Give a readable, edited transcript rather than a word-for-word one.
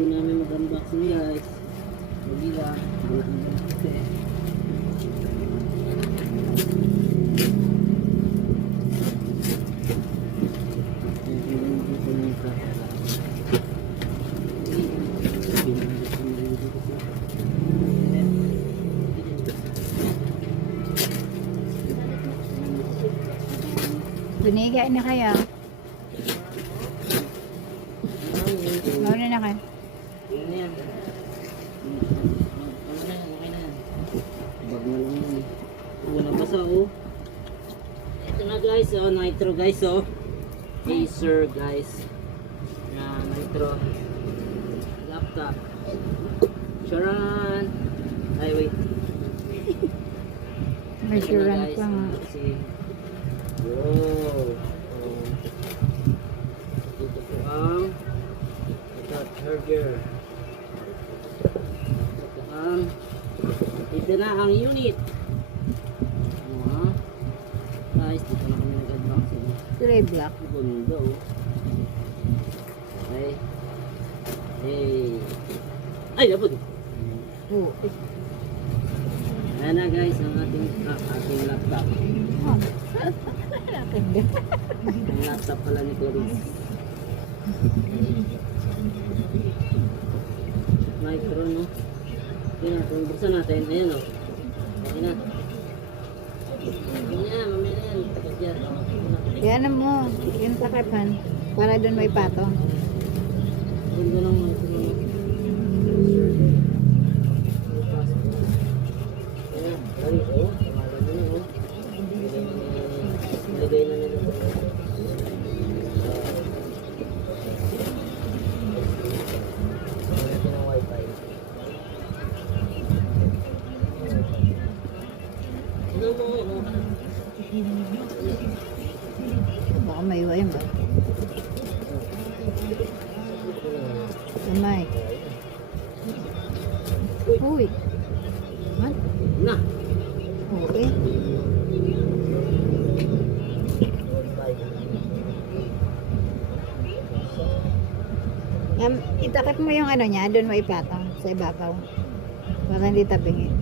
video namin mag-unboxing guys. Hindi lang. Wala nang kasi. Buniga na kayo. Mauna na kayo. Ano na yan? Ano na yan? Okay na yan. Bag na lang yan. Wala basa oh. Ito na guys oh. Nitro guys oh. Acer guys. Na Nitro. Laptop. Charan. Ay wait. May Ito na, suran guys. pa nga. Kasi wow. Dito po ang charger. Ito na ang unit. Guys, dito na kami nag-unboxing. Kulay black. Ganda oh. Okay. Hey. Ay, labot. Oo. Ayan na guys, ang ating laptop. Oh. Ang laptop pala ni Clarice. Micro no. Yun na, kung buksan natin, ayan o. Okay na. Yun na, mamaya na yan. Kagyan. Yan mo. Yung takapan. Para doon may patong. Ganda ng micro no. Ayan, Clarice o. Pangalan mo na o. Ilagay na nila ito. Natin ang wifi. Ano mo? Baka may iwayan ba? Kamay. Uy. Man? Na! Okay. Itakip mo yung ano niya, doon mo ipatong sa ibabaw. Para hindi tabingi.